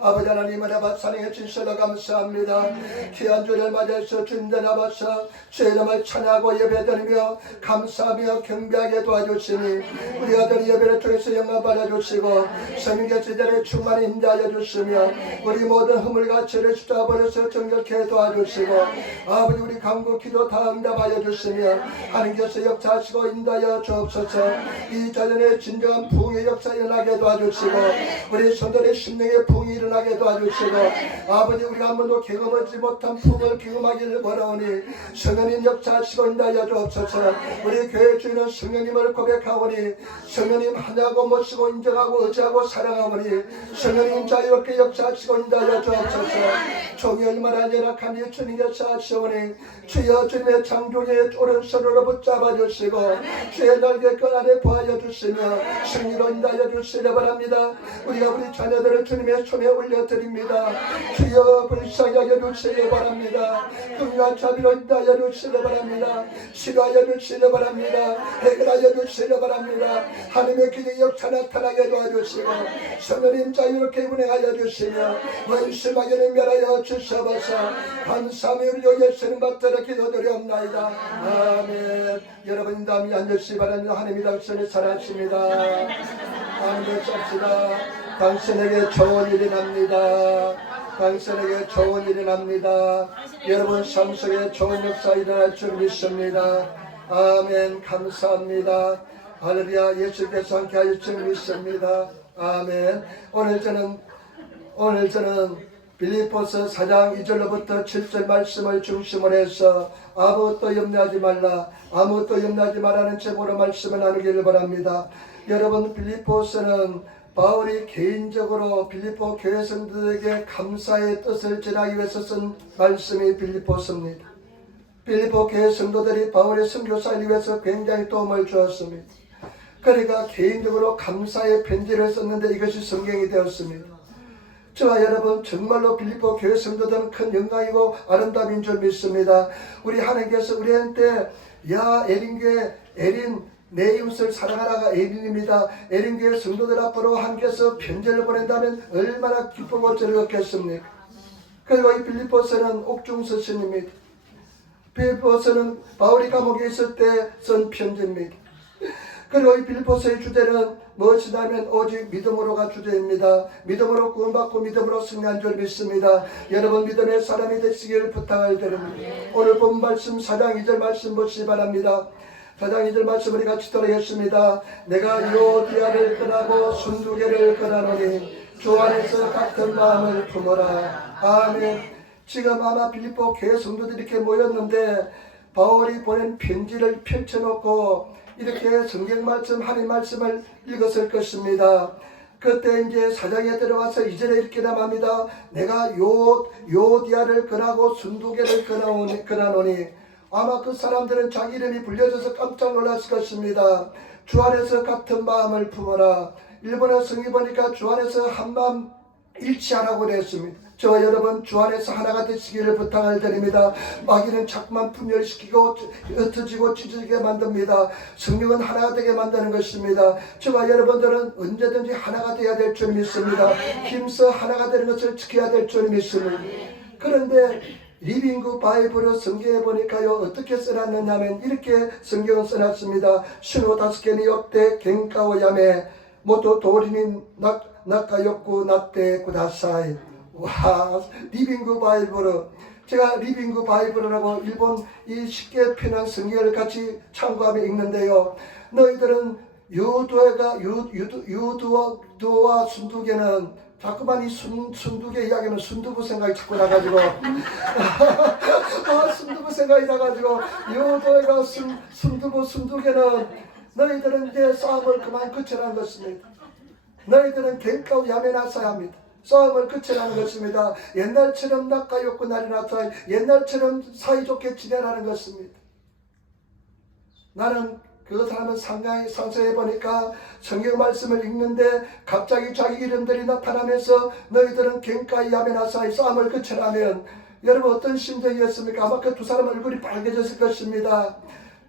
아버지 하나님 은혜와 사랑의 진실로 감사합니다. 귀한 주를 맞이해서 주님들 아버서 주의 이름을 찬양하고 예배드리며 감사하며 경배하게 도와주시니 우리 아들 예배를 통해서 영광 받아주시고 성령의 지대를 충만히 임재하여 주시며 우리 모든 허물과 죄를 십자가 버려서 정결케 도와주시고 아버지 우리 간구 기도 다 응답하여 주시며 하나님께서 역사하시고 인도하여 주옵소서. 이 자연의 진정한 부흥의 역사 일어나게 도와주시고 우리 성도의 심령의 부흥이 일어나게 도와주시고 아버지 우리가 한 번도 경험하지 못한 부흥을 경험하기를 원하오니 성령님 역사하시고 인도하여 주옵소서. 우리 교회 주인은 성령님을 고백하오니 성령님 하나고 모시고 인정하고 의지하고 사랑하오니 성령님 자유롭게 역사하시고 인도하여 주옵소서. 종이 얼마나 연약하니 주님 역사하시오니 주여 주님의 창조의 오른손으로 붙잡아 주시고 주의 날개 끈 아래 보하여 주시며 승리로 인도하여 주시려 바랍니다. 우리가 우리 자녀들을 주님의 손에 올려드립니다. 주여 불쌍히 하여 주시기 바랍니다. 긍휼한 자비로 인도하여 주시기 바랍니다. 치료하여 주시기 바랍니다. 해결하여 주시기 바랍니다. 하나님의 기적의 역사 나타나게 도와주시고 성령님 자유롭게 운행하여 주시며 원수마귀를 멸하여 주셔서 감사하며 우리 예수님 받들어 기도드리옵나이다. 아멘. 여러분 다음에 앉으시기 바랍니다. 하나님이 당신을 사랑하십니다. 아멘. 쌉시다. 당신에게 좋은 일이 납니다. 당신에게 좋은 일이 납니다. 여러분 삶 속에 좋은 역사 일어날 줄 믿습니다. 아멘. 감사합니다. 할렐루야. 예수께서 함께 하실 줄 믿습니다. 아멘. 오늘 저는 빌립보서 4장 2절로부터 7절 말씀을 중심으로 해서 아무것도 염려하지 말라, 아무것도 염려하지 말라는 제목으로 말씀을 나누기를 바랍니다. 여러분 빌립보서는 바울이 개인적으로 빌립보 교회 성도들에게 감사의 뜻을 전하기 위해서 쓴 말씀이 빌립보서입니다. 빌립보 교회 성도들이 바울의 선교사를 위해서 굉장히 도움을 주었습니다. 그러니까 개인적으로 감사의 편지를 썼는데 이것이 성경이 되었습니다. 저와 여러분 정말로 빌립보 교회 성도들은 큰 영광이고 아름다움인 줄 믿습니다. 우리 하나님께서 우리한테 야 에린교회 에린 내 이웃을 사랑하라가 에린입니다. 에린교회 성도들 앞으로 하나님께서 편지를 보낸다면 얼마나 기쁘고 즐겁겠습니까? 그리고 이 빌립보서는 옥중서신입니다. 빌립보서는 바울이 감옥에 있을 때 쓴 편지입니다. 그리고 이 빌립보서의 주제는 무엇이냐면 오직 믿음으로가 주제입니다. 믿음으로 구원받고 믿음으로 승리한 줄 믿습니다. 여러분 믿음의 사람이 되시기를 부탁을 드립니다. 오늘 본 말씀 4장 2절 말씀 보시기 바랍니다. 4장 2절 말씀 우리 같이 들어겠습니다. 내가 요디아를 떠나고 순두개를 떠나노니 주 안에서 같은 마음을 품어라. 아멘. 지금 아마 빌립보 교회 성도들이 이렇게 모였는데 바울이 보낸 편지를 펼쳐놓고 이렇게 성경 말씀, 하나님 말씀을 읽었을 것입니다. 그때 이제 사장에 들어와서 2절에 이렇게 남합니다. 내가 요디아를 권하고 순두개를 권하노니 아마 그 사람들은 자기 이름이 불려져서 깜짝 놀랐을 것입니다. 주 안에서 같은 마음을 품어라. 일본어 성경 보니까 주 안에서 한마음 일치하라고 되었습니다. 저와 여러분 주 안에서 하나가 되시기를 부탁을 드립니다. 마귀는 자꾸만 분열시키고 흩어지고 찢어지게 만듭니다. 성령은 하나가 되게 만드는 것입니다. 저와 여러분들은 언제든지 하나가 되어야 될 줄 믿습니다. 힘써 하나가 되는 것을 지켜야 될 줄 믿습니다. 그런데 리빙그 바이블을 성경에 보니까요 어떻게 써놨느냐면 이렇게 성경을 써놨습니다. 신호 다스케니 역대 갱가오 야메 모토 도리니 나카욕구 나떼 구다사이. 와, 리빙그 바이블. 제가 리빙그 바이블이라고 일본 이 쉽게 편한 성경을 같이 참고하며 읽는데요. 너희들은 유두와 순두개는 자꾸만 이 순두개 이야기는 순두부 생각이 자꾸 나가지고 순두부 생각이 나가지고 유두가 순두부 순두개는 너희들은 이제 싸움을 그만 끝이라는 것입니다. 너희들은 갱가우 야매나서야 합니다. 싸움을 끝이라는 것입니다. 옛날처럼 낙가욕구 날이 나서 옛날처럼 사이좋게 지내라는 것입니다. 나는 그 사람은 상서에 보니까 성경 말씀을 읽는데 갑자기 자기 이름들이 나타나면서 너희들은 갱가이 야메나사의 싸움을 끝이라면 여러분 어떤 심정이었습니까? 아마 그 두 사람 얼굴이 빨개졌을 것입니다.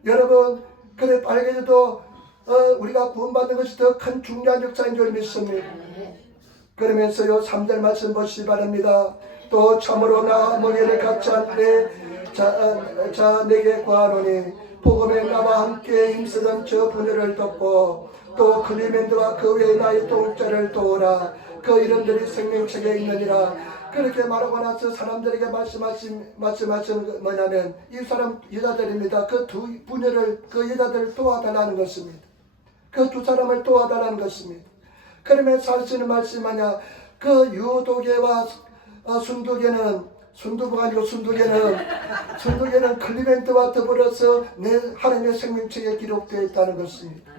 여러분 그래 빨개져도 우리가 구원받는 것이 더 큰 중요한 역사인 줄 믿습니다. 그러면서요 3절 말씀 보시기 바랍니다. 또 참으로 나 멍에를 갖지 않되 자 내게 구하노니 복음에 나와 함께 힘쓰던 저 분야를 돕고 또 클리멘드와 그 외의 나의 동자를 도우라. 그 이름들이 생명책에 있느니라. 그렇게 말하고 나서 사람들에게 말씀하신 뭐냐면 이 사람 여자들입니다. 그 두 분야를 그 여자들을 도와달라는 것입니다. 그 두 사람을 도와달라는 것입니다. 그러면서 하시는 말씀하냐 그 유도계와 순두부가 아니고 순두계는 클리멘트와 더불어서 내 하나님의 생명책에 기록되어 있다는 것입니다.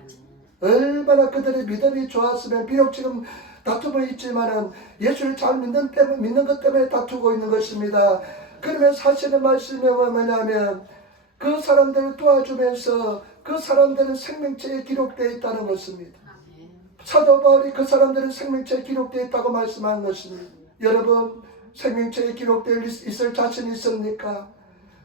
얼마나 그들의 믿음이 좋았으면 비록 지금 다툼은 있지만은 예수를 잘 믿는 것 때문에 다투고 있는 것입니다. 그러면서 하시는 말씀이 뭐냐면 그 사람들을 도와주면서 그 사람들은 생명책에 기록되어 있다는 것입니다. 사도 바울이 그 사람들은 생명책에 기록되어 있다고 말씀하는 것입니다. 여러분 생명책에 기록되어 있을 자신 있습니까?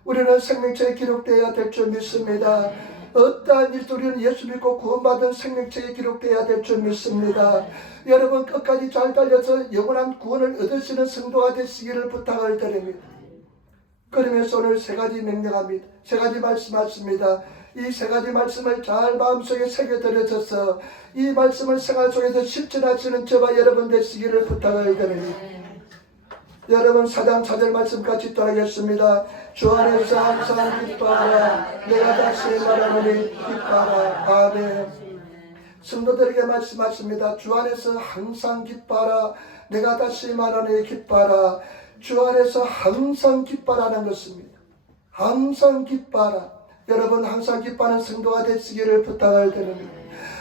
우리는 생명책에 기록되어야 될 줄 믿습니다. 어떠한 일도 우리는 예수 믿고 구원받은 생명책에 기록되어야 될 줄 믿습니다. 여러분 끝까지 잘 달려서 영원한 구원을 얻으시는 성도가 되시기를 부탁을 드립니다. 그러면서 오늘 세 가지 명령합니다. 세 가지 말씀하십니다. 이 세 가지 말씀을 잘 마음속에 새겨들여져서 이 말씀을 생활 속에서 실천하시는 저와 여러분 되시기를 부탁을 드립니다. 여러분 4장 4절 말씀까지 따르겠습니다. 주 안에서 항상 기뻐하라. 내가 다시 말하노니 기뻐하라. 아멘. 성도들에게 말씀하십니다. 주 안에서 항상 기뻐하라. 내가 다시 말하노니 기뻐하라. 주 안에서 항상 기뻐하라는 것입니다. 항상 기뻐하라. 여러분 항상 기뻐하는 성도가 되시기를 부탁을 드립니다.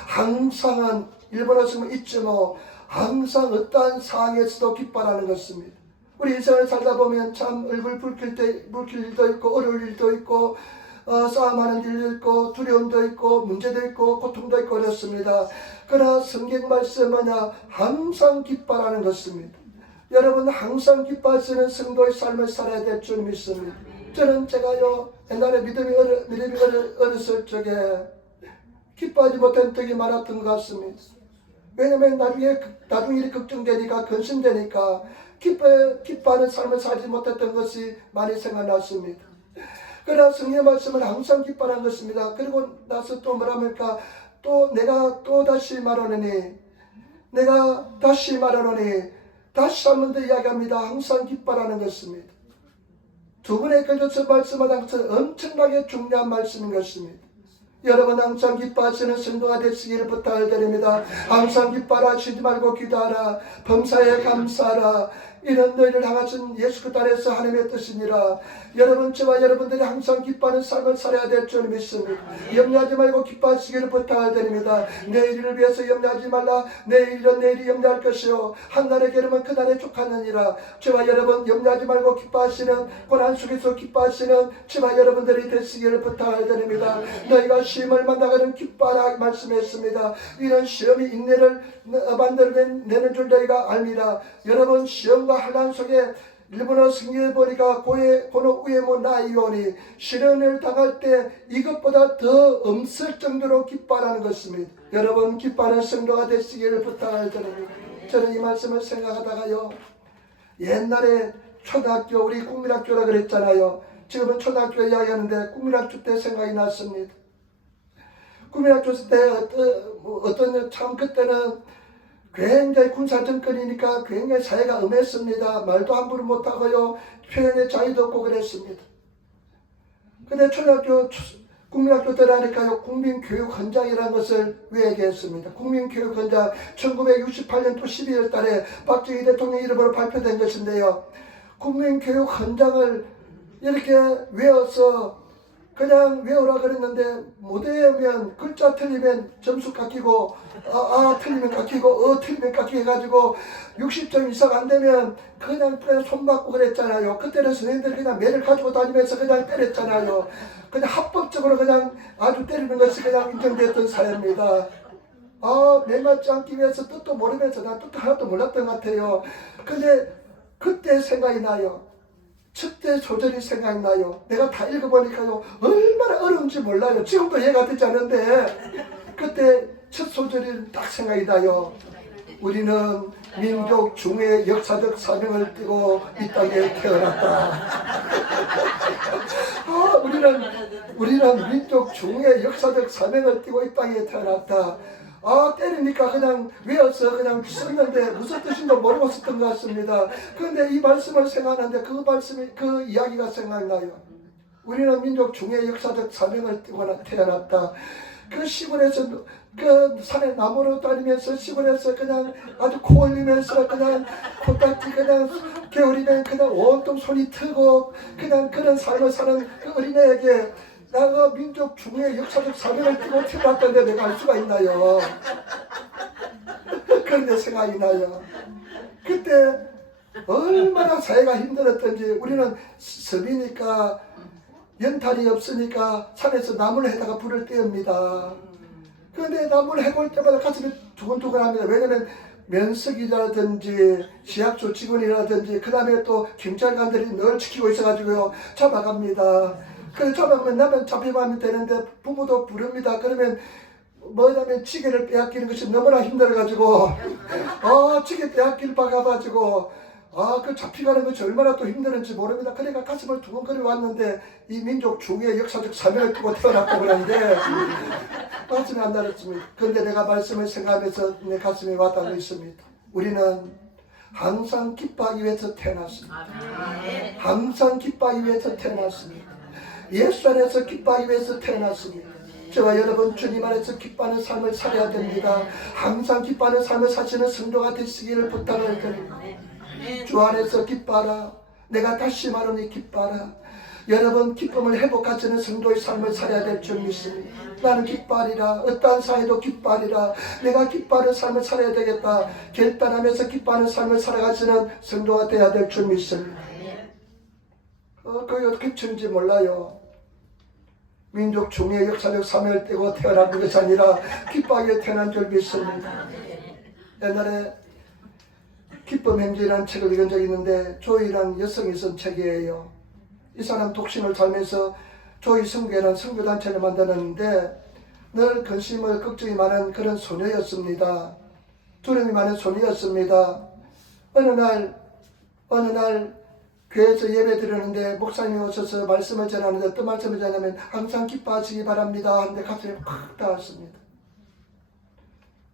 항상은 일본어 쓰면 있지 뭐 항상 어떠한 상황에서도 기뻐하라는 것입니다. 우리 인생을 살다 보면 참 얼굴 붉힐 일도 있고 어려울 일도 있고 싸움하는 일도 있고 두려움도 있고 문제도 있고 고통도 있고 어렵습니다. 그러나 성경 말씀은 항상 기뻐하라는 것입니다. 여러분 항상 기뻐하시는 성도의 삶을 살아야 될 줄 믿습니다. 저는 제가요 옛날에 믿음이 어렸을 적에 기뻐하지 못한 적이 많았던 것 같습니다. 왜냐하면 나중에 일이 걱정되니까 근심되니까 기뻐하는 삶을 살지 못했던 것이 많이 생각났습니다. 그러나 성경의 말씀은 항상 기뻐하는 것입니다. 그리고 나서 또 뭐랍니까? 또 내가 또 다시 말하노니 다시 한 번 더 이야기합니다. 항상 기뻐하는 것입니다. 두 번에 걸쳐서 말씀하는 것은 엄청나게 중요한 말씀인 것입니다. 여러분 항상 기뻐하시는 성도가 되시기를 부탁을 드립니다. 항상 기뻐하라. 쉬지 말고 기도하라. 범사에 감사하라. 이런 너희를 향하신 예수 그리스도 안에서 하나님의 뜻이니라. 여러분 저와 여러분들이 항상 기뻐하는 삶을 살아야 될 줄 믿습니다. 염려하지 말고 기뻐하시기를 부탁을 드립니다. 내일을 위해서 염려하지 말라. 내일은 내일이 염려할 것이요 한날의 게으름은 그날에 족하느니라. 저와 여러분 염려하지 말고 기뻐하시는 고난 속에서 기뻐하시는 저와 여러분들이 되시기를 부탁을 드립니다. 너희가 시험을 만나거든 기뻐하라 말씀했습니다. 이런 시험이 인내를 만들어내는 줄 너희가 압니다. 여러분 시험과 환난 속에 일본어 성경에 보니까 고노 우에모 나이오니 시련을 당할 때 이것보다 더 없을 정도로 기뻐하라는 것입니다. 여러분 기뻐하는 성도가 되시기를 부탁을 드립니다. 저는 이 말씀을 생각하다가요 옛날에 초등학교 우리 국민학교라 그랬잖아요. 지금은 초등학교 이야기하는데 국민학교 때 생각이 났습니다. 국민학교 때 어떤 참 그때는 굉장히 군사정권이니까 굉장히 사회가 엄했습니다. 말도 함부로 못하고요. 표현의 자유도 없고 그랬습니다. 근데 초등학교, 국민학교 들어가니까요. 국민교육헌장이라는 것을 외계했습니다. 국민교육헌장 1968년도 12월 달에 박정희 대통령 이름으로 발표된 것인데요. 국민교육헌장을 이렇게 외워서 그냥 외우라 그랬는데 못 외우면 글자 틀리면 점수 깎이고 틀리면 깎이고 틀리면 깎이고 해가지고 60점 이상 안 되면 그냥 손 맞고 그랬잖아요. 그때는 선생님들이 그냥 매를 가지고 다니면서 그냥 때렸잖아요. 그냥 합법적으로 그냥 아주 때리는 것이 그냥 인정됐던 사회입니다. 매 맞지 않기 위해서 뜻도 모르면서 난 뜻도 하나도 몰랐던 것 같아요. 근데 그때 생각이 나요. 첫째 소절이 생각나요. 내가 다 읽어보니까요 얼마나 어려운지 몰라요. 지금도 이해가 되지 않는데 그때 첫 소절이 딱 생각이 나요. 우리는 민족 중의 역사적 사명을 띠고 이 땅에 태어났다. 우리는 민족 중의 역사적 사명을 띠고 이 땅에 태어났다. 때리니까 그냥 외워서 그냥 썼는데 무슨 뜻인지 모르고 썼던 것 같습니다. 그런데 이 말씀을 생각하는데 그 이야기가 생각나요. 우리는 민족 중의 역사적 사명을 띠고 태어났다. 그 시골에서 그 산에 나무로 다니면서 시골에서 그냥 아주 코 흘리면서 그냥 코딱지 그냥 겨울이면 그냥 온통 손이 트고 그냥 그런 삶을 사는 그 어린애에게 내가 민족 중의 역사적 사명을 띠고 태어났던데 내가 알 수가 있나요? 그런데 생각이 나요. 그때 얼마나 사회가 힘들었던지. 우리는 섭이니까 연탄이 없으니까 산에서 나무를 해다가 불을 떼웁니다. 그런데 나무를 해볼 때마다 가슴이 두근두근합니다. 왜냐면 면석이라든지 시약조 직원이라든지 그 다음에 또 경찰관들이 늘 지키고 있어가지고요 잡아갑니다. 그래서 잡아가면 나면 잡혀가면 되는데 부모도 부릅니다. 그러면 뭐냐면 지게를 빼앗기는 것이 너무나 힘들어가지고 지게 빼앗길 박아가지고 그 잡혀가는 것이 얼마나 또 힘드는지 모릅니다. 그러니까 가슴을 두근거려 왔는데 이 민족 중의 역사적 사명을 두고 태어났다고 그러는데 가슴이 안 달았습니다. 그런데 내가 말씀을 생각하면서 내 가슴에 와닿고 있습니다. 우리는 항상 기뻐하기 위해서 태어났습니다. 항상 기뻐하기 위해서 태어났습니다. 예수 안에서 기뻐하기 위해서 태어났습니다. 저와 여러분 주님 안에서 기뻐하는 삶을 살아야 됩니다. 항상 기뻐하는 삶을 사시는 성도가 되시기를 부탁을 드립니다. 주 안에서 기뻐하라. 내가 다시 말하니 기뻐하라. 여러분 기쁨을 회복하시는 성도의 삶을 살아야 될 줄 믿습니다. 나는 기뻐하리라. 어떠한 사회도 기뻐하리라. 내가 기뻐하는 삶을 살아야 되겠다. 결단하면서 기뻐하는 삶을 살아가시는 성도가 되어야 될 줄 믿습니다. 그게 어떻게 치는지 몰라요. 민족 중의 역사적 사명을 떼고 태어난 것이 아니라 기뻐하게 태어난 줄 믿습니다. 옛날에 기쁨 행진이라는 책을 읽은 적이 있는데 조이라는 여성이 쓴 책이에요. 이 사람 독신을 살면서 조이 성교회라는 선교단체를 만들었는데 늘 근심을 걱정이 많은 그런 소녀였습니다. 두려움이 많은 소녀였습니다. 어느 날 교회에서 예배 드리는데 목사님이 오셔서 말씀을 전하는데 어떤 말씀을 전하냐면 항상 기뻐하시기 바랍니다 하는데 가슴이 팍 닿았습니다.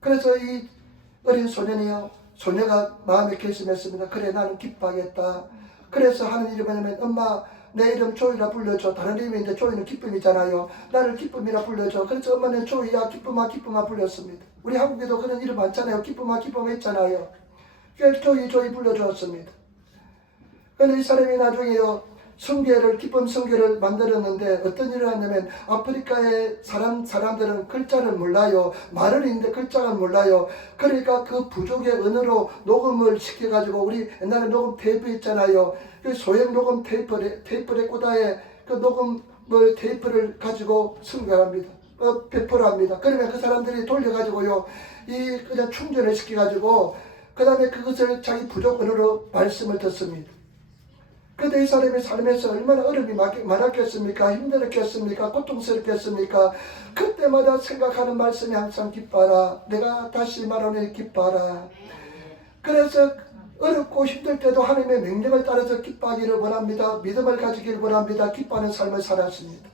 그래서 이 어린 소녀가 마음에 결심했습니다. 그래 나는 기뻐하겠다. 그래서 하는 일이 뭐냐면 엄마 내 이름 조이라 불러줘. 다른 이름인데 조이는 기쁨이잖아요. 나를 기쁨이라 불러줘. 그래서 엄마는 조이야 기쁨아 불렀습니다. 우리 한국에도 그런 이름 많잖아요. 기쁨아 있잖아요. 그래서 조이 불러주었습니다. 그런데 이 사람이 나중에요 성교회를 기쁨 성교회를 만들었는데 어떤 일을 하냐면 아프리카의 사람들은 글자를 몰라요. 말은 있는데 글자가 몰라요. 그러니까 그 부족의 언어로 녹음을 시켜가지고 우리 옛날에 녹음 테이프 있잖아요. 그 소형 녹음 테이프 레코더에 그 녹음 테이프를 가지고 성교합니다. 배포를 합니다. 그러면 그 사람들이 돌려가지고요 그냥 충전을 시켜가지고 그 다음에 그것을 자기 부족 언어로 말씀을 듣습니다. 그때 이 사람이 살면서 얼마나 어려움이 많았겠습니까? 힘들었겠습니까? 고통스럽겠습니까? 그때마다 생각하는 말씀이 항상 기뻐하라. 내가 다시 말하니 기뻐하라. 그래서 어렵고 힘들 때도 하나님의 명령을 따라서 기뻐하기를 원합니다. 믿음을 가지기를 원합니다. 기뻐하는 삶을 살았습니다.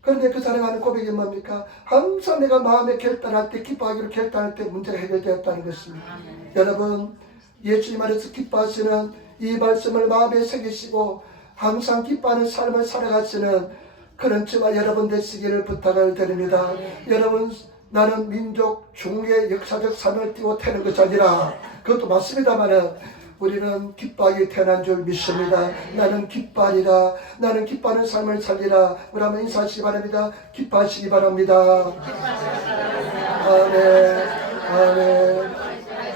그런데 그 사람이 하는 고백이 뭡니까? 항상 내가 마음에 결단할 때 기뻐하기로 결단할 때 문제가 해결되었다는 것입니다. 여러분 예수님 안에서 기뻐하시는 이 말씀을 마음에 새기시고 항상 기뻐하는 삶을 살아가시는 그런 저와 여러분 되시기를 부탁을 드립니다. 여러분 나는 민족 중의 역사적 사명을 띠고 태어난 것이 아니라 그것도 맞습니다마는 우리는 기뻐하게 태어난 줄 믿습니다. 나는 기뻐하리라. 나는 기뻐하는 삶을 살리라. 우리 한번 인사하시기 바랍니다. 기뻐하시기 바랍니다. 아멘. 아멘.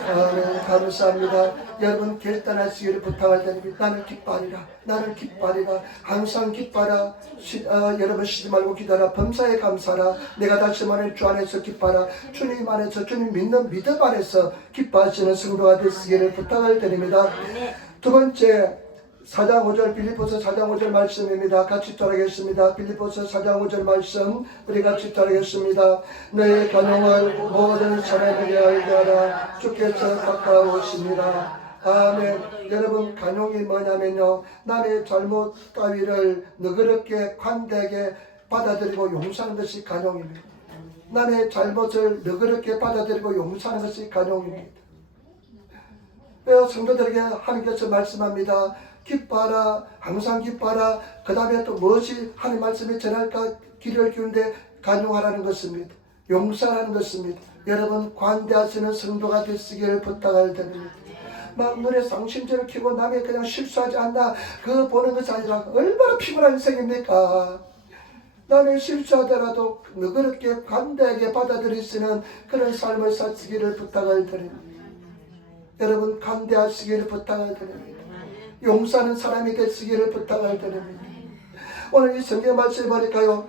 아멘. 감사합니다. 여러분 결단하시기를 부탁을 드립니다. 나는 기뻐하리라. 나는 기뻐하리라. 항상 기뻐하라. 여러분 쉬지 말고 기도하라. 범사에 감사하라. 내가 다시 말해 주 안에서 기뻐하라. 주님 안에서 주님 믿는 믿음 안에서 기뻐하시는 성도가 되시기를 부탁을 드립니다. 두 번째 4장 5절 빌립보서 4장 5절 말씀입니다. 같이 따르겠습니다. 빌립보서 4장 5절 말씀 우리 같이 따르겠습니다. 너의 간용을 모든 사람에게 알게 하라. 주께서 가까우십니다. 아멘. 여러분 간용이 뭐냐면요, 남의 잘못 따위를 너그럽게 관대하게 받아들이고 용서하는 것이 간용입니다. 남의 잘못을 너그럽게 받아들이고 용서하는 것이 간용입니다. 성도들에게 하나님께서 말씀합니다. 기뻐하라. 항상 기뻐하라. 그 다음에 또 무엇이 하나님 말씀이 전할까 길을 기운데 간용하라는 것입니다. 용서하라는 것입니다. 여러분 관대하시는 성도가 되시기를 부탁을 드립니다. 막 눈에 쌍심지를 켜고 남이 그냥 실수하지 않나 그거 보는 것이 아니라 얼마나 피곤한 인생입니까? 남의 실수하더라도 너그럽게 관대하게 받아들일 수 있는 그런 삶을 사시기를 부탁을 드립니다. 여러분 관대하시기를 부탁을 드립니다. 용서하는 사람이 되시기를 부탁을 드립니다. 오늘 이 성경 말씀을 보니까요,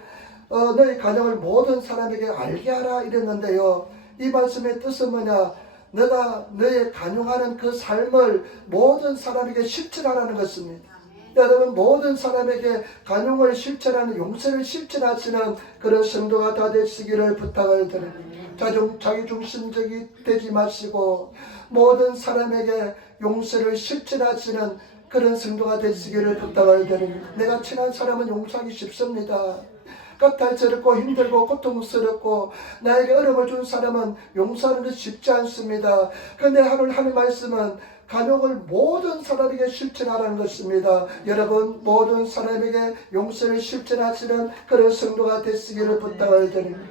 너희 간용을 모든 사람에게 알게 하라 이랬는데요, 이 말씀의 뜻은 뭐냐? 너가 너의 간용하는 그 삶을 모든 사람에게 실천하라는 것입니다. 여러분 모든 사람에게 간용을 실천하는, 용서를 실천하시는 그런 성도가 다 되시기를 부탁을 드립니다. 자기중심적이 되지 마시고 모든 사람에게 용서를 실천하시는 그런 성도가 되시기를 부탁을 드립니다. 내가 친한 사람은 용서하기 쉽습니다. 까탈스럽고 힘들고 고통스럽고 나에게 어려움을 준 사람은 용서하는 것이 쉽지 않습니다. 그런데 하나님 말씀은 간용을 모든 사람에게 실천하라는 것입니다. 여러분 모든 사람에게 용서를 실천하시는 그런 성도가 되시기를 부탁을 드립니다.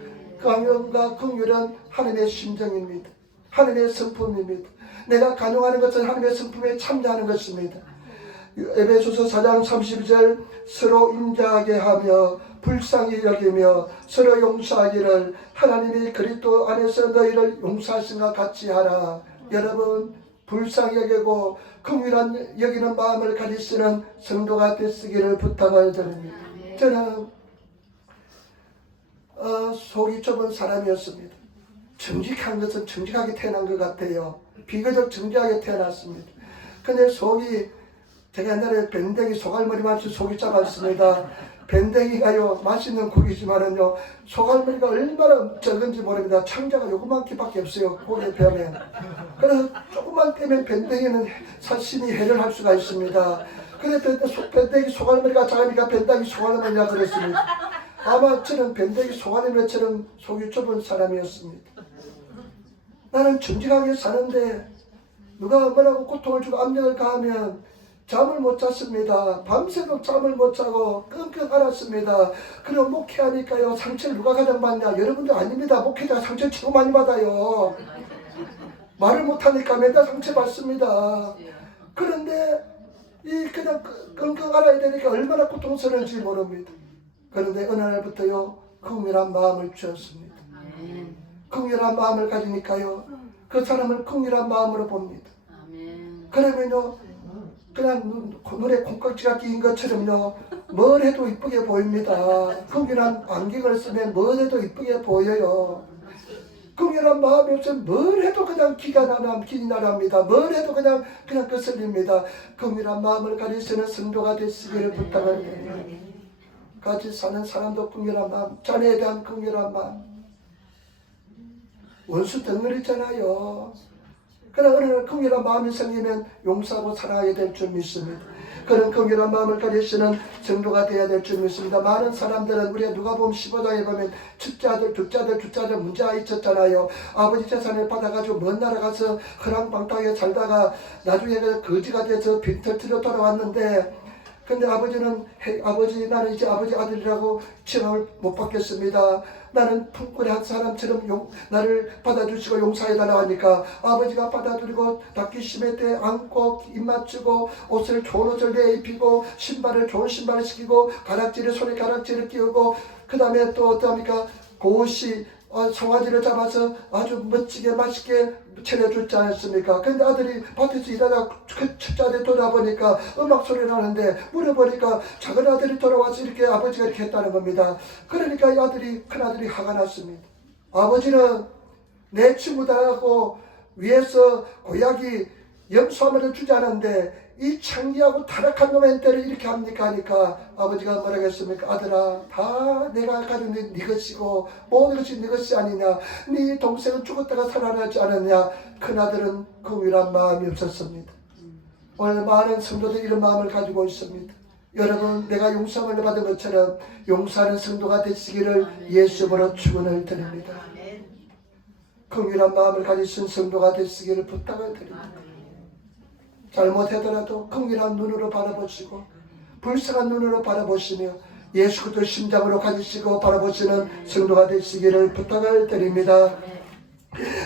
간용과 긍휼은 하나님의 심정입니다. 하나님의 성품입니다. 내가 간용하는 것은 하나님의 성품에 참여하는 것입니다. 에베소서 4장 32절 서로 인자하게 하며 불쌍히 여기며 서로 용서하기를 하나님이 그리스도 안에서 너희를 용서하신 것 같이 하라. 여러분 불쌍히 여기고 긍휼한 여기는 마음을 가지시는 성도가 되시기를 부탁을 드립니다. 저는 속이 좁은 사람이었습니다. 정직한 것은 정직하게 태어난 것 같아요. 비교적 정직하게 태어났습니다. 근데 속이, 제가 옛날에 밴댕이 소갈머리만 속이 작았습니다. 밴댕이가요 맛있는 고기지만은요 소갈머리가 얼마나 적은지 모릅니다. 창자가 요만큼밖에 없어요. 고기에 비하면. 그래서 조금만 떼면 밴댕이는 사심이 해를 할 수가 있습니다. 그래서 밴댕이 소갈머리가 작으니까 밴댕이 소갈머리라 그랬습니다. 아마 저는 밴댕이 소갈머리처럼 속이 좁은 사람이었습니다. 나는 정직하게 사는데 누가 뭐라고 고통을 주고 압력을 가하면 잠을 못 잤습니다. 밤새도록 잠을 못 자고 끙끙 앓았습니다. 그리고 목회하니까요 상처를 누가 가장 받냐? 여러분들 아닙니다. 목회자가 상처를 최고 많이 받아요. 말을 못하니까 맨날 상처 받습니다. 그런데 이 그냥 끙끙 앓아야 되니까 얼마나 고통스러운지 모릅니다. 그런데 어느 날부터요 긍휼한 마음을 주었습니다. 긍휼한 마음을 가지니까요 그 사람을 긍휼한 마음으로 봅니다. 그러면요 그냥 눈에 콩깍지가 끼인 것처럼요 뭘 해도 이쁘게 보입니다. 긍휼한 안경을 쓰면 뭘 해도 이쁘게 보여요. 긍휼한 마음이 없으면 뭘 해도 그냥 기가 나랍니다. 뭘 해도 그냥 거슬립니다. 긍휼한 마음을 가지시는 성도가 되시기를 부탁을 드립니다. 같이 사는 사람도 긍휼한 마음, 자녀에 대한 긍휼한 마음. 원수 덩어리잖아요. 그러나 어느 날 긍휼한 마음이 생기면 용서하고 사랑하게 될 줄 믿습니다. 그런 긍휼한 마음을 가지시는 성도가 되어야 될 줄 믿습니다. 많은 사람들은 우리가 누가복음 15장에 보면 첫째 아들, 둘째 아들, 둘째 아들 문제가 있었잖아요. 아버지 재산을 받아가지고 먼 나라 가서 허랑방탕하게 살다가 나중에 거지가 돼서 빈털터리로 돌아왔는데 근데 아버지는 아버지 나는 이제 아버지 아들이라고 칭함을 못 받겠습니다. 나는 품꾼의 한 사람처럼 나를 받아주시고 용서해달라고 하니까 아버지가 받아들이고 닦기 심할 때 안고 입 맞추고 옷을 좋은 옷을 내입히고 신발을 좋은 신발을 시키고 가락지를 손에 가락지를 끼우고 그 다음에 또 어떠합니까 고시 송아지를 잡아서 아주 멋지게 맛있게 차려주지 않았습니까? 근데 아들이 밭에서 일하다가 그 첫째 아들이 돌아보니까 음악 소리 나는데 물어보니까 작은 아들이 돌아와서 이렇게 아버지가 이렇게 했다는 겁니다. 그러니까 이 아들이 큰아들이 화가 났습니다. 아버지는 내 친구들하고 위에서 고약이 염소함을 주지 않은데 이 창기하고 타락한 놈의 때를 이렇게 합니까 하니까 아버지가 뭐라고 했습니까? 아들아, 다 내가 가진 네 것이고 모든 것이 네 것이 아니냐, 네 동생은 죽었다가 살아나지 않았냐. 큰아들은 그 위란 마음이 없었습니다. 오늘 많은 성도들이 이런 마음을 가지고 있습니다. 여러분, 내가 용서함을 받은 것처럼 용서하는 성도가 되시기를 예수님으로 축원을 드립니다. 긍휼한 마음을 가지신 성도가 되시기를 부탁을 드립니다. 잘못하더라도 긍휼한 눈으로 바라보시고 불쌍한 눈으로 바라보시며 예수 그리스도 심장으로 가지시고 바라보시는 성도가 되시기를 부탁을 드립니다.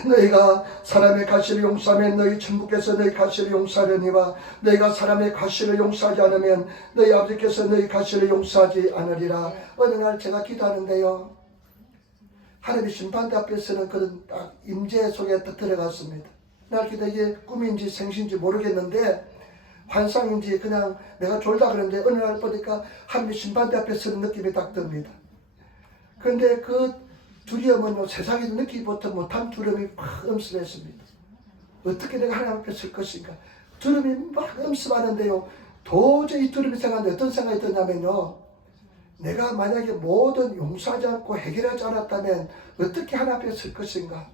너희가 사람의 과실을 용서하면 너희 천부께서 너희 과실을 용서하려니와 너희가 사람의 과실을 용서하지 않으면 너희 아버지께서 너희 과실을 용서하지 않으리라. 어느 날 제가 기도하는데요, 하나님의 심판대 앞에서는 그런 딱 임재 속에 들어갔습니다. 날 기도, 이게 꿈인지 생신인지 모르겠는데 환상인지 그냥 내가 졸다 그러는데 어느 날 보니까 하나님의 심판대 앞에 서는 느낌이 딱 듭니다. 그런데 그 두려움은 세상에서 느끼지 못한 두려움이 막 엄습했습니다. 어떻게 내가 하나님 앞에 설 것인가. 두려움이 막 엄습하는데요, 도저히 두려움이 생각하는데 어떤 생각이 드냐면요, 내가 만약에 모든 용서하지 않고 해결하지 않았다면 어떻게 하나님 앞에 설 것인가.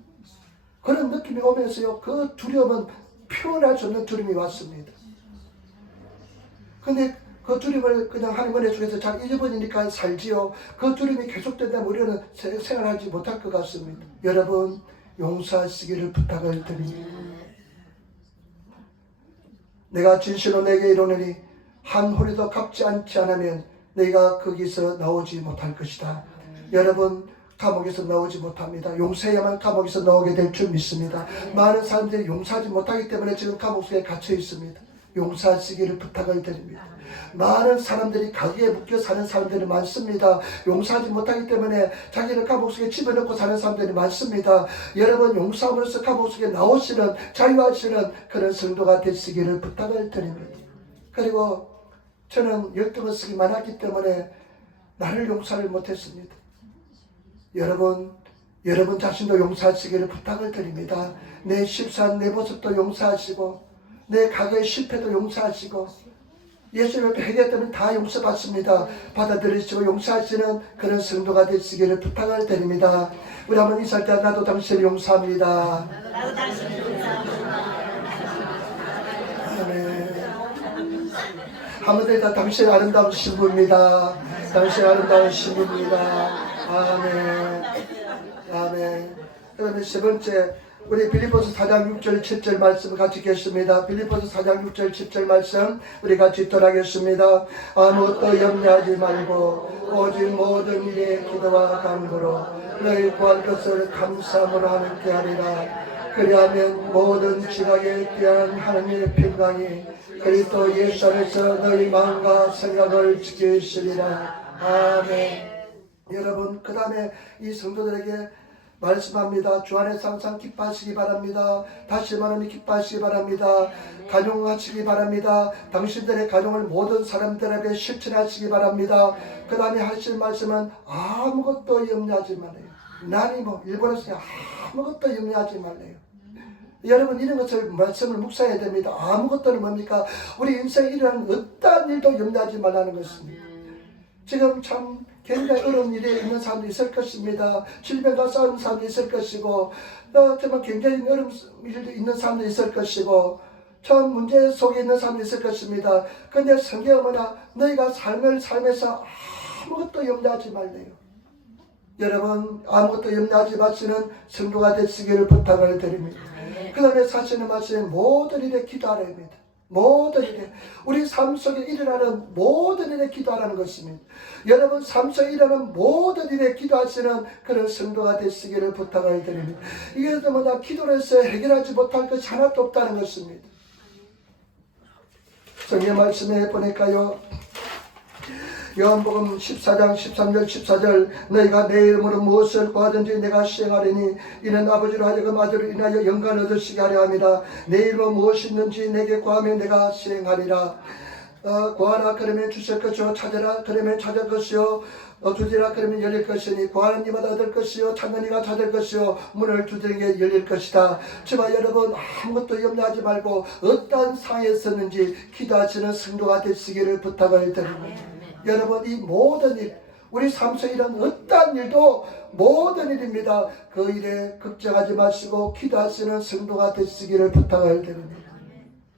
그런 느낌이 오면서요, 그 두려움은 표현할 수 없는 두려움이 왔습니다. 근데 그 두려움을 그냥 하나님 은혜 속에서 잘 잊어버리니까 살지요. 그 두려움이 계속된다면 우리는 생활하지 못할 것 같습니다. 여러분, 용서하시기를 부탁을 드립니다. 내가 진실로 내게 이르노니 한 호리도 갚지 않지 않으면 너희가 거기서 나오지 못할 것이다. 여러분, 감옥에서 나오지 못합니다. 용서해야만 감옥에서 나오게 될 줄 믿습니다. 많은 사람들이 용서하지 못하기 때문에 지금 감옥 속에 갇혀 있습니다. 용서하시기를 부탁을 드립니다. 많은 사람들이 가게에 묶여 사는 사람들이 많습니다. 용서하지 못하기 때문에 자기를 감옥 속에 집어넣고 사는 사람들이 많습니다. 여러분, 용서함으로써 감옥 속에 나오시는, 자유하시는 그런 성도가 되시기를 부탁을 드립니다. 그리고 저는 열등의식이 많았기 때문에 나를 용서를 못했습니다. 여러분 자신도 용서하시기를 부탁을 드립니다. 내 실수한 내 모습도 용서하시고 내 과거의 실패도 용서하시고 예수님 앞에 회개했다면 다 용서받습니다. 받아들이시고 용서하시는 그런 성도가 되시기를 부탁을 드립니다. 우리 한번 인사할 때 나도 당신을 용서합니다. 나도 당신을 용서합니다. 아멘. 한번 더 당신의 아름다운 신부입니다. 당신의 아름다운 신부입니다. 아멘. 아멘. 그다음에 세 번째, 우리 빌립보서 4장 6절 7절 말씀 같이 읽겠습니다. 빌립보서 4장 6절 7절 말씀 우리 같이 읽도록 하겠습니다. 아무것도 염려하지 말고 오직 모든 일에 기도와 간구로 너희 구할 것을 감사함으로 함께 하리라. 그리하면 모든 지각에 대한 하나님의 평강이 그리스도 예수 안에서 너희 마음과 생각을 지키시리라. 아멘. 여러분, 그 다음에 이 성도들에게 말씀합니다. 주 안에서 항상 기뻐하시기 바랍니다. 다시 말하니 기뻐하시기 바랍니다. 가정하시기 바랍니다. 당신들의 가정을 모든 사람들 앞에 실천하시기 바랍니다. 그 다음에 하실 말씀은 아무것도 염려하지 말래요. 난이 일본에서 아무것도 염려하지 말래요. 여러분, 이런 것을 말씀을 묵상해야 됩니다. 아무것도는 뭡니까? 우리 인생에 일어나는 어떠한 일도 염려하지 말라는 것입니다. 지금 참 굉장히 어려운 일에 있는 사람도 있을 것입니다. 질병과 싸우는 사람도 있을 것이고, 정말 굉장히 어려운 일도 있는 사람도 있을 것이고, 참 문제 속에 있는 사람도 있을 것입니다. 그런데 성경은 너희가 삶에서 아무것도 염려하지 말래요. 여러분, 아무것도 염려하지 마시는 성도가 되시기를 부탁을 드립니다. 그 다음에 사시는 말씀, 모든 일에 기도하랍니다. 모든 일에, 우리 삶 속에 일어나는 모든 일에 기도하라는 것입니다. 여러분, 삶 속에 일어나는 모든 일에 기도하시는 그런 성도가 되시기를 부탁을 드립니다. 이게 뭐냐, 기도를 해서 해결하지 못할 것이 하나도 없다는 것입니다. 성경 말씀에 보니까요, 요한복음 14장 13절 14절 너희가 내 이름으로 무엇을 구하든지 내가 시행하리니 이는 아버지로 하여금 아들을 인하여 영광을 얻으시게 하려 합니다. 내 이름으로 무엇이 있는지 내게 구하면 내가 시행하리라. 구하라 그러면 주실 것이요 찾으라 그러면 찾을 것이요 두드리라 그러면 열릴 것이니 구하는 이마다 얻을 것이요 찾는 이가 찾을 것이요 문을 두드리게 열릴 것이다. 제발 여러분 아무것도 염려하지 말고 어떠한 상황에 있었는지 기도하시는 성도가 되시기를 부탁을 드립니다. 여러분 이 모든 일 우리 삶 속에 이런 어떠한 일도 모든 일입니다. 그 일에 걱정하지 마시고 기도하시는 성도가 되시기를 부탁을 드립니다.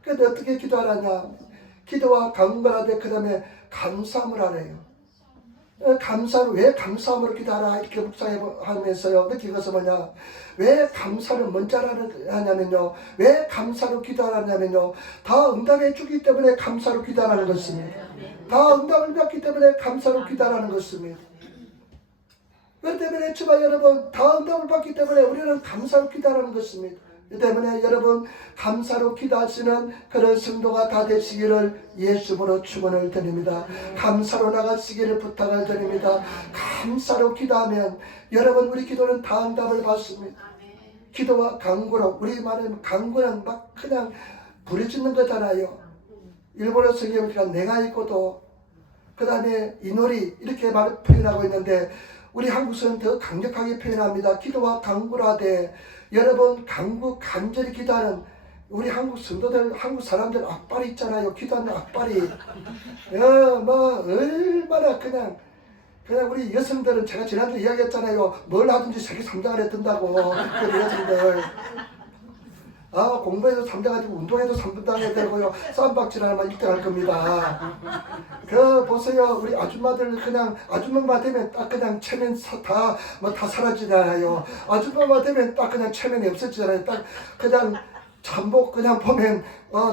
그런데 어떻게 기도하느냐? 기도와 강건하되 그 다음에 감사함을 하래요. 감사를 왜 감사함으로 기도하라 이렇게 묵상하면서요 느낀 것은 뭐냐? 왜 감사를 먼저 하냐면요, 왜 감사로 기도하냐면요, 다 응답해 주기 때문에 감사로 기도하는 것입니다. 다 응답을 받기 때문에 감사로 기도하는 것입니다. 그렇기 때문에 주마 여러분 다 응답을 받기 때문에 우리는 감사로 기도하는 것입니다. 그 때문에 여러분 감사로 기도하시는 그런 성도가 다 되시기를 예수님으로 축원을 드립니다. 감사로 나가시기를 부탁을 드립니다. 감사로 기도하면 여러분 우리 기도는 다 응답을 받습니다. 기도와 간구로 우리 말하면 간구는 막 그냥 부르짖는 거잖아요. 일본어 성경에 보니까 내가 있고도 그 다음에 이 놀이 이렇게 표현하고 있는데 우리 한국서는 더 강력하게 표현합니다. 기도와 간구로 하되 여러분 간구 간절히 기도하는 우리 한국 성도들 한국 사람들 앞발이 있잖아요. 기도하는 앞발이 뭐 얼마나 그냥 우리 여성들은 제가 지난주에 이야기했잖아요. 뭘 하든지 세계 3등을 했던다고 그 여성들 공부해도 3등 하고 운동해도 3등 해야 되고요. 쌈박질하면 1등 할 겁니다. 보세요. 우리 아줌마들 그냥 아줌마만 되면 딱 그냥 체면 다 사라지잖아요. 아줌마만 되면 딱 그냥 체면이 없어지잖아요. 딱 그냥 잠복 그냥 보면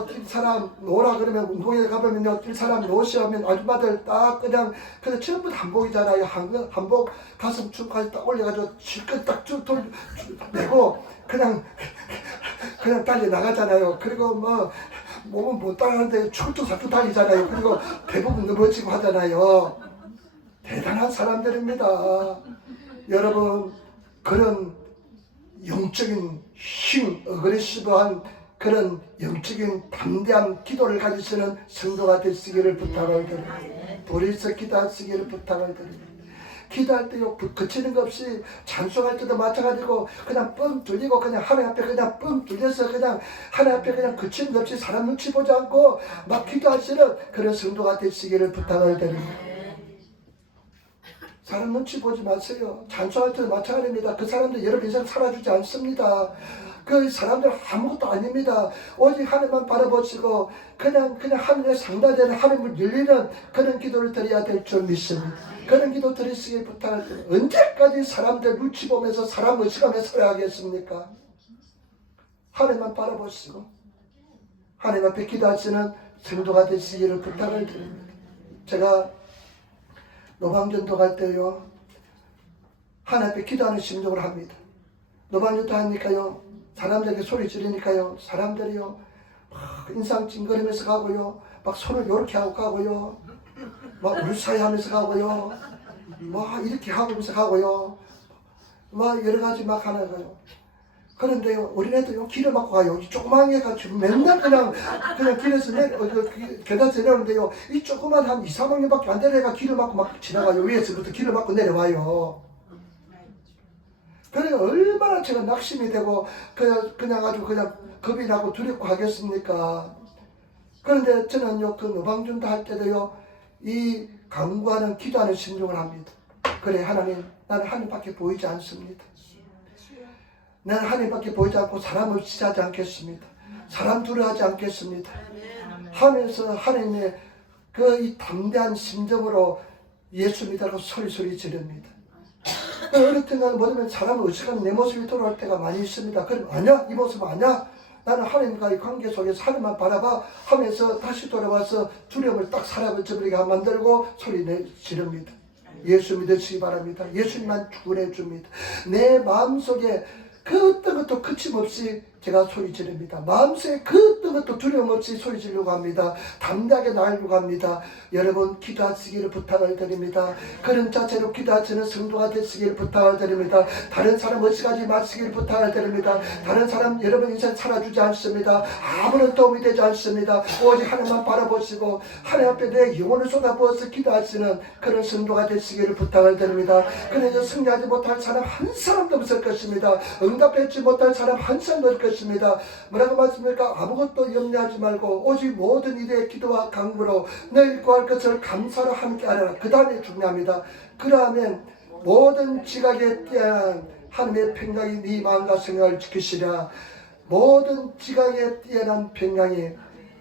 뛸 사람 노라 그러면 운동회 가보면요. 뛸 사람 노시하면 아줌마들 딱 그냥 전부 다 한복이잖아요. 한복 가슴춤까지 딱 올려가지고 실컷 딱 쭉 내고 그냥 달려 나가잖아요. 그리고 몸은 못 따라하는데 철두살두 달리잖아요. 그리고 대부분 넘어지고 하잖아요. 대단한 사람들입니다. 여러분 그런 영적인 힘, 어그레시브한 그런 영적인 담대한 기도를 가지시는 성도가 되시기를 부탁을 드립니다. 둘이서 기도하시기를 부탁을 드립니다. 기도할 때요 그치는 것 없이 찬송할 때도 마찬가지고 그냥 뻥 뚫리고 그냥 하나님 앞에 그냥 뻥 뚫려서 그냥 하나님 앞에 그냥 그치는 것 없이 사람 눈치 보지 않고 막 기도하시는 그런 성도가 되시기를 부탁을 드립니다. 사람 눈치 보지 마세요. 찬송할 때도 마찬가지입니다. 그 사람들 여러분 인생 살아주지 않습니다. 그 사람들 아무것도 아닙니다. 오직 하나님만 바라보시고 그냥 하늘에 상달되는 하늘을 열리는 그런 기도를 드려야 될 줄 믿습니다. 그런 기도 드리시길 부탁을 드립니다. 언제까지 사람들 눈치 보면서 사람 의식하며 살아야 하겠습니까? 하나님만 바라보시고 하나님 앞에 기도하시는 성도가 되시기를 부탁을 드립니다. 제가 노방전도 갈 때요 하나님 앞에 기도하는 심정을 합니다. 노방전도 하니까요 사람들에게 소리 지르니까요 사람들이요 막 인상 찡그리면서 가고요 막 손을 요렇게 하고 가고요 막 울사이 하면서 가고요 막 이렇게 하면서 가고요 막 여러 가지 막 하는 거요. 그런데요 어린애도요 길을 막고 가요. 이 조그만 애가 지금 맨날 그냥 길에서 계단에서 내려오는데요 이 조그만 한 2, 3학년밖에 안 되는 애가 길을 막고 막 지나가요. 위에서부터 길을 막고 내려와요. 그래 얼마나 제가 낙심이 되고 그냥 아주 그냥 겁이 나고 두렵고 하겠습니까? 그런데 저는요 그 노방전도 할 때도요 이 간구하는 기도하는 심정을 합니다. 그래 하나님 나는 하나님밖에 보이지 않습니다. 나는 하나님밖에 보이지 않고 사람을 의지하지 않겠습니다. 사람 두려워하지 않겠습니다. 하면서 하나님의 이 담대한 심정으로 예수 믿으라고 소리 지릅니다. 어느 때는 뭐냐면 사람을 의식하는 내 모습이 돌아올 때가 많이 있습니다. 그럼 아니야 이 모습 아니야 나는 하나님과의 관계 속에서 하나님만 바라봐 하면서 다시 돌아와서 두려움을 딱 사라져버리게 만들고 소리 지릅니다. 예수 믿으시기 바랍니다. 예수님만 구원해 줍니다. 내 마음속에 그 어떤 것도 거침없이 제가 소리 지릅니다. 마음속에 그 어떤 것도 두려움 없이 소리 지르려고 합니다. 담대하게 나가려고 합니다. 여러분 기도하시기를 부탁을 드립니다. 그런 자체로 기도하시는 성도가 되시기를 부탁을 드립니다. 다른 사람 의식하지 마시기를 부탁을 드립니다. 다른 사람 여러분 인생 살아주지 않습니다. 아무런 도움이 되지 않습니다. 오직 하나님만 바라보시고 하나님 앞에 내 영혼을 쏟아부어서 기도하시는 그런 성도가 되시기를 부탁을 드립니다. 그래서 승리하지 못할 사람 한 사람도 없을 것입니다. 응답받지 못할 사람 한 사람도 없을 것입니다. 뭐라고 말씀입니까? 아무것도 염려하지 말고 오직 모든 일에 기도와 간구로 너희 구할 것을 감사로 함께 하라. 그 다음에 중요합니다. 그러하면 모든 지각에 뛰어난 하나님의 평강이 네 마음과 생각을 지키시랴. 모든 지각에 뛰어난 평강이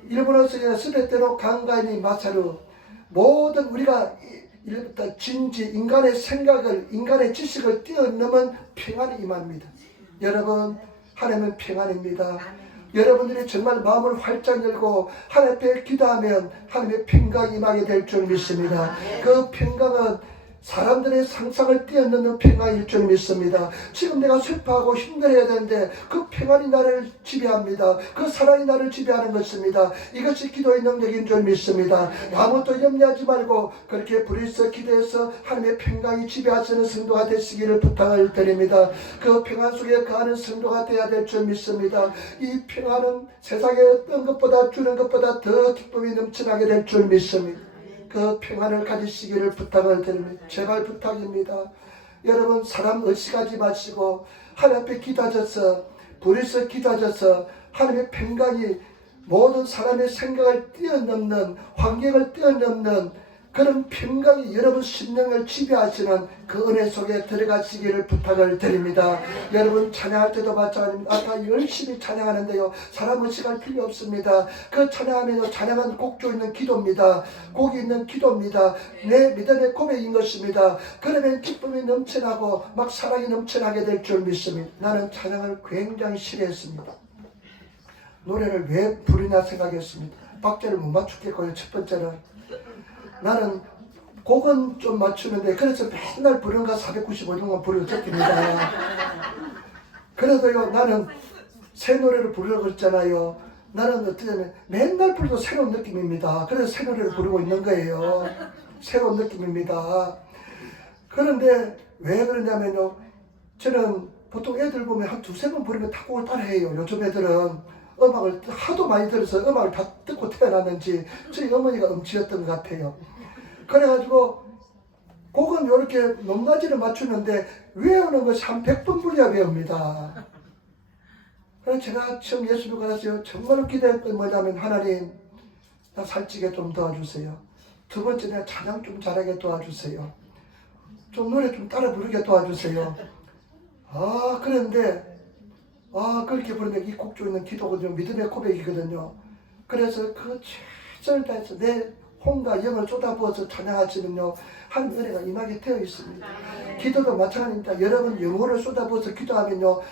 일본어서 스베테로 간가이니 마사루. 모든 우리가 이제부터 진지 인간의 생각을 인간의 지식을 뛰어넘은 평안이 임합니다. 여러분 하나님은 평안입니다. 여러분들이 정말 마음을 활짝 열고 하나님 앞에 기도하면 하나님의 평강이 임하게 될 줄 믿습니다. 그 평강은 사람들의 상상을 뛰어넘는 평안일 줄 믿습니다. 지금 내가 슬퍼하고 힘들어야 되는데 그 평안이 나를 지배합니다. 그 사랑이 나를 지배하는 것입니다. 이것이 기도의 능력인 줄 믿습니다. 아무것도 염려하지 말고 그렇게 불의서 기도해서 하나님의 평강이 지배하시는 성도가 되시기를 부탁을 드립니다. 그 평안 속에 거하는 성도가 되어야 될 줄 믿습니다. 이 평안은 세상에 어떤 것보다 주는 것보다 더 기쁨이 넘쳐나게 될 줄 믿습니다. 그 평안을 가지시기를 부탁을 드립니다. 제발 부탁입니다. 여러분 사람 의식하지 마시고 하나님 앞에 기도하셔서 불에서 기도하셔서 하나님의 평강이 모든 사람의 생각을 뛰어넘는 환경을 뛰어넘는 그런 평강이 여러분 심령을 지배하시는 그 은혜 속에 들어가시기를 부탁을 드립니다. 여러분 찬양할 때도 마찬가지입니다. 아까 열심히 찬양하는데요. 사람 의식할 필요 없습니다. 그 찬양하면요. 찬양은 곡조 있는 기도입니다. 곡이 있는 기도입니다. 내 믿음의 고백인 것입니다. 그러면 기쁨이 넘쳐나고 막 사랑이 넘쳐나게 될 줄 믿습니다. 나는 찬양을 굉장히 싫어했습니다. 노래를 왜 부르냐 생각했습니다. 박자를 못 맞추겠고요. 첫 번째는 나는 곡은 좀 맞추는데 그래서 맨날 부르는 거 495종만 부르는 적입니다. 그래도요 나는 새 노래를 부르려고 했잖아요. 나는 어떻게 하면 맨날 불러도 새로운 느낌입니다. 그래서 새 노래를 부르고 있는 거예요. 새로운 느낌입니다. 그런데 왜 그러냐면요. 저는 보통 애들 보면 한 두세 번 부르면 다 곡을 따라해요. 요즘 애들은 음악을 하도 많이 들어서 음악을 다 듣고 태어났는지 저희 어머니가 음치였던 것 같아요. 그래가지고 곡은 이렇게 높낮이를 맞추는데 외우는 것이 한 100번 불려야 외웁니다. 그래서 제가 처음 예수를 받았어요. 정말 기대했던 뭐냐면 하나님 나 살찌게 좀 도와주세요. 두 번째 내가 찬양 좀 잘하게 도와주세요. 좀 노래 좀 따라 부르게 도와주세요. 그런데 그렇게 부르면 이 곡조 있는 기도거든요. 믿음의 고백이거든요. 그래서 그 최선을 다해서 내 혼과 영을 쏟아부어서 찬양하시면요. 하나님 은혜가 임하게 되어 있습니다. 기도도 마찬가지입니다. 여러분 영혼을 쏟아부어서 기도하면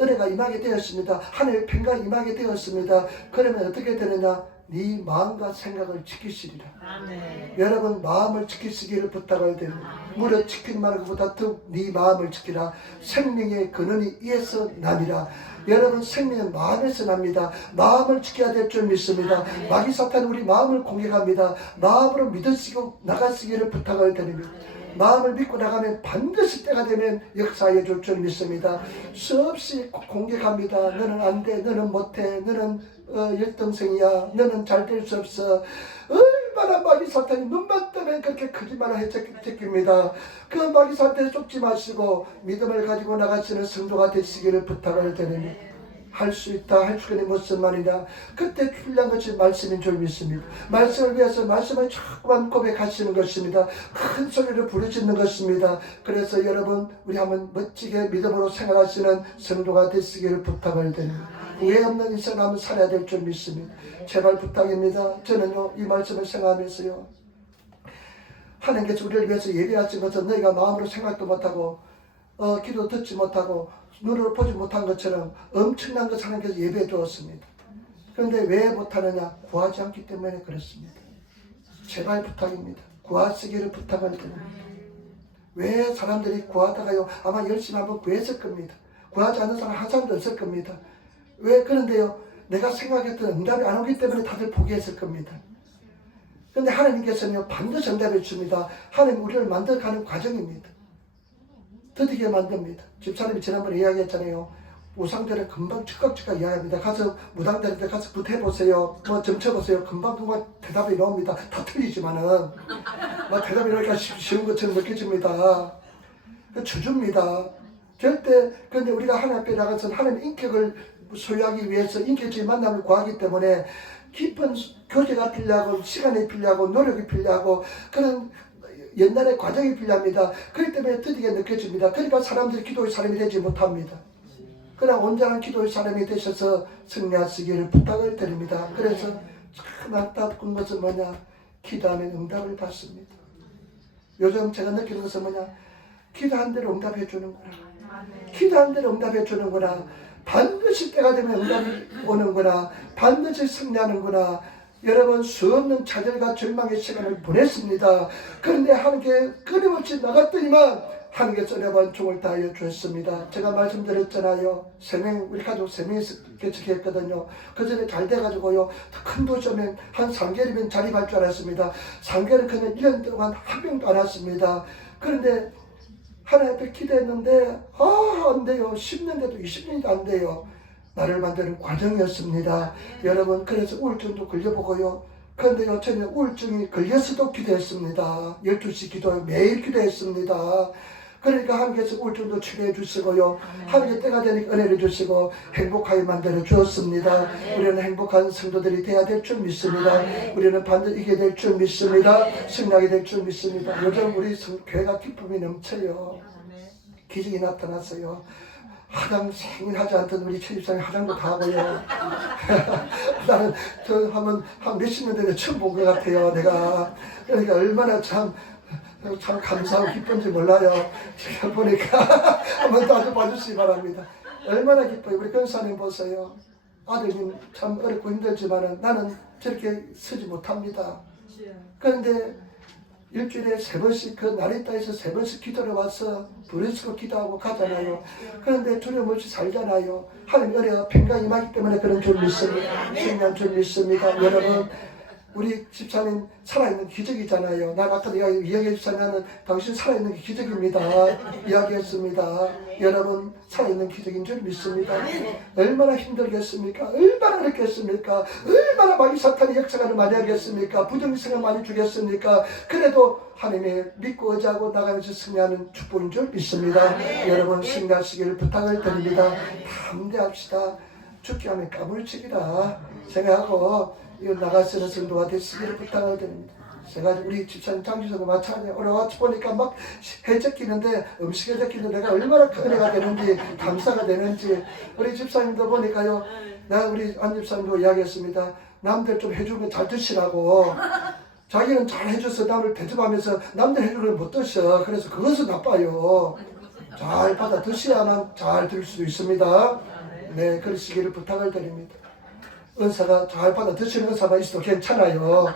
은혜가 임하게 되었습니다. 하나님의 평강이 임하게 되었습니다. 그러면 어떻게 되느냐? 네 마음과 생각을 지키시리라. 아멘. 여러분 마음을 지키시기를 부탁을 드립니다. 무려 지키는 말보다 더 네 마음을 지키라. 생명의 근원이 이에서 나니라. 여러분 생명은 마음에서 납니다. 마음을 지켜야 될 줄 믿습니다. 마귀 사탄 우리 마음을 공격합니다. 마음으로 믿으시고 나가시기를 부탁을 드립니다. 마음을 믿고 나가면 반드시 때가 되면 역사해 줄 줄 믿습니다. 수없이 공격합니다. 너는 안 돼, 너는 못해, 너는 열등생이야, 너는 잘 될 수 없어. 얼마나 마귀 사탄이 눈만 뜨면 그렇게 거짓말을 해제깁니다. 그 마귀 사탄에 쫓지 마시고 믿음을 가지고 나가시는 성도가 되시기를 부탁을 드립니다. 할 수 있다, 할 수 있는 무슨 말이냐. 그때 필요한 것이 말씀인 줄 믿습니다. 말씀을 위해서 말씀을 자꾸만 고백하시는 것입니다. 큰 소리를 부르짖는 것입니다. 그래서 여러분 우리 한번 멋지게 믿음으로 생활하시는 성도가 되시기를 부탁을 드립니다. 후회 없는 인생을 한번 살아야 될 줄 믿습니다. 제발 부탁입니다. 저는요 이 말씀을 생각하면서요 하나님께서 우리를 위해서 예배하신 것은 너희가 마음으로 생각도 못하고 기도 듣지 못하고 눈으로 보지 못한 것처럼 엄청난 것을 하나님께서 예배해 주었습니다. 그런데 왜 못하느냐? 구하지 않기 때문에 그렇습니다. 제발 부탁입니다. 구하시기를 부탁을 드립니다. 왜 사람들이 구하다가요 아마 열심히 한번 구했을 겁니다. 구하지 않는 사람 한 사람도 없을 겁니다. 왜 그런데요? 내가 생각했던 응답이 안 오기 때문에 다들 포기했을 겁니다. 그런데 하나님께서는요 반드시 응답해 줍니다. 하나님 우리를 만들어가는 과정입니다. 드디게 만듭니다. 집사님이 지난번에 이야기했잖아요. 우상들은 금방 즉각 이야기합니다. 가서 무당들한테 가서 붙어보세요. 뭐 점쳐보세요. 금방 대답이 나옵니다. 다 틀리지만은 막 대답이 나니까 쉬운 것처럼 느껴집니다. 주줍니다. 절대. 그런데 우리가 하나님 앞에 나가서 하나님의 인격을 소유하기 위해서 인격적인 만남을 구하기 때문에 깊은 교제가 필요하고 시간이 필요하고 노력이 필요하고 그런 옛날의 과정이 필요합니다. 그렇기 때문에 드디어 느껴집니다. 그러니까 사람들이 기도의 사람이 되지 못합니다. 그러나 온전한 기도의 사람이 되셔서 승리하시기를 부탁을 드립니다. 그래서 참 안타까운 것은 뭐냐? 기도하면 응답을 받습니다. 요즘 제가 느끼는 것은 뭐냐? 기도한 대로 응답해 주는구나. 기도한 대로 응답해 주는구나. 반드시 때가 되면 응답이 오는구나. 반드시 승리하는구나. 여러분 수없는 좌절과 절망의 시간을 보냈습니다. 그런데 하나님께 끊임없이 나갔더니만 하나님께서 여러분 종을 다하여 주셨습니다. 제가 말씀드렸잖아요. 우리 가족 3명이서 개척했거든요. 그 전에 잘 돼가지고요. 큰 도시면 한 3개월이면 자립할 줄 알았습니다. 3개월은 그냥 1년 동안 한 명도 안 왔습니다. 그런데 하나님 앞에 기도했는데 안 돼요. 10년 돼도 20년도 안 돼요. 나를 만드는 과정이었습니다. 여러분 그래서 우울증도 걸려보고요. 그런데요 저는 우울증이 걸려서도 기도했습니다. 12시 기도 매일 기도했습니다. 그러니까 하나님께서 우울증도 치료해 주시고요. 하나님의 때가 되니까 은혜를 주시고 행복하게 만들어 주었습니다. 우리는 행복한 성도들이 되어야 될 줄 믿습니다. 우리는 반드시 이기게 될 줄 믿습니다. 승리하게 될 줄 믿습니다. 요즘 우리 교회가 기쁨이 넘쳐요. 기적이 나타났어요. 화장 생일하지 않던 우리 최집사님 화장도 다 하고요. 나는 저 한 몇십 년 전에 처음 본 것 같아요. 내가 그러니까 얼마나 참 감사하고 기쁜지 몰라요. 제가 보니까 한번 더 봐주시기 바랍니다. 얼마나 기뻐요. 우리 권사님 보세요. 아드님 참 어렵고 힘들지만 나는 저렇게 서지 못합니다. 그런데 일주일에 3번씩 그 나리따에서 3번씩 기도를 와서 부르짖고 기도하고 가잖아요. 그런데 두려움 없이 살잖아요. 하나님 은혜가 평강 임하기 때문에 그런 줄 믿습니다. 승리한 줄 믿습니다. 여러분 우리 집사님 살아있는 기적이잖아요. 난 아까 내가 이야기해 주자면 당신 살아있는 게 기적입니다. 이야기했습니다. 여러분 살아있는 기적인 줄 믿습니다. 얼마나 힘들겠습니까? 얼마나 어렵겠습니까? 얼마나 많이 사탄이 역사를 많이 하겠습니까? 부정성을 많이 주겠습니까? 그래도 하나님의 믿고 의지하고 나가면서 승리하는 축복인 줄 믿습니다. 여러분 승리하시기를 부탁을 드립니다. 담대합시다. 죽게 하면 까불치기다 생각하고 이거 나가서는 성도가 되시기를 부탁을 드립니다. 제가 우리 집사님 장주석과 마찬가지로 오늘 보니까 막 해적기는데 음식 해적기는 내가 얼마나 큰 은혜가 되는지 감사가 되는지 우리 집사님도 보니까요. 내가 우리 안 집사님도 이야기했습니다. 남들 좀 해주면 잘 드시라고. 자기는 잘 해줘서 남을 대접하면서 남들 해주는 걸 못 드셔. 그래서 그것은 나빠요. 잘 받아 드셔야만 잘 들 수 있습니다. 네, 그러시기를 부탁을 드립니다. 은사가 잘 받아 드시는 은사만 있어도 괜찮아요.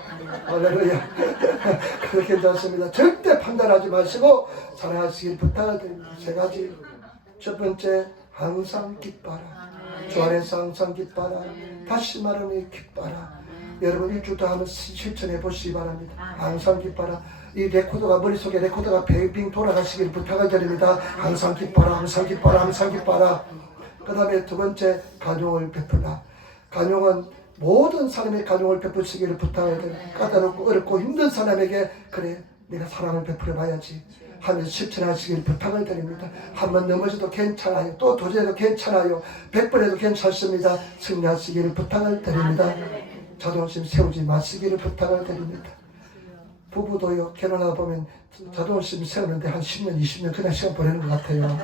할렐루야. 그렇게 괜찮습니다. 절대 판단하지 마시고 사랑하시길 부탁을 드립니다. 3가지. 첫 번째, 항상 기뻐라. 주 안에서 항상 기뻐라. 다시 말하면 기뻐라. 여러분 일주도 한번 실천해 보시기 바랍니다. 항상 기뻐라. 이 레코더가 머릿속에 레코더가 빙빙 돌아가시길 부탁을 드립니다. 항상 기뻐라. 항상 기뻐라. 항상 기뻐라. 그 다음에 2번째, 간용을 베풀라. 간용은 모든 사람의 간용을 베푸시기를 부탁을 드립니다. 까다롭고 어렵고 힘든 사람에게 그래 내가 사랑을 베풀어 봐야지 하면서 실천하시기를 부탁을 드립니다. 한번 넘어져도 괜찮아요. 또 도저해도 괜찮아요. 100번 해도 괜찮습니다. 승리하시기를 부탁을 드립니다. 자존심 세우지 마시기를 부탁을 드립니다. 부부도요 결혼하다 보면 자존심 세우는데 한 10년 20년 그냥 시간 보내는 것 같아요.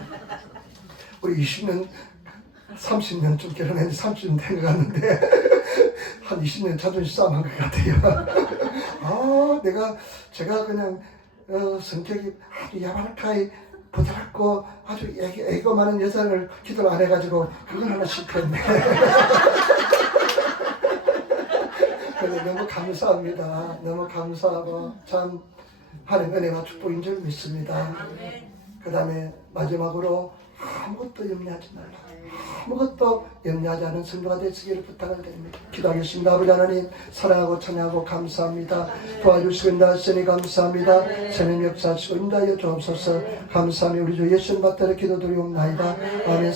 우리 20년 30년쯤 결혼했는데 30년 된 것 같는데 한 20년 자존심 싸움한 것 같아요. 제가 그냥 성격이 아주 야만하게 부드럽고 아주 애교 많은 여성을 기도를 안 해가지고 그건 하나 실패했네. 그래서 너무 감사합니다. 너무 감사하고 참 하나님 은혜와 축복인 줄 믿습니다. 그 다음에 마지막으로 아무것도 염려하지 말라. 아무것도 염려하지 않은 성도가 되시기를 부탁을 드립니다. 기도하겠습니다. 아버지 하나님 사랑하고 찬양하고 감사합니다. 도와주시고 인도하시니 감사합니다. 생명 역사하시고 인도하여 주옵소서. 감사하며 우리 주 예수님 받들어 기도드리옵나이다. 아멘.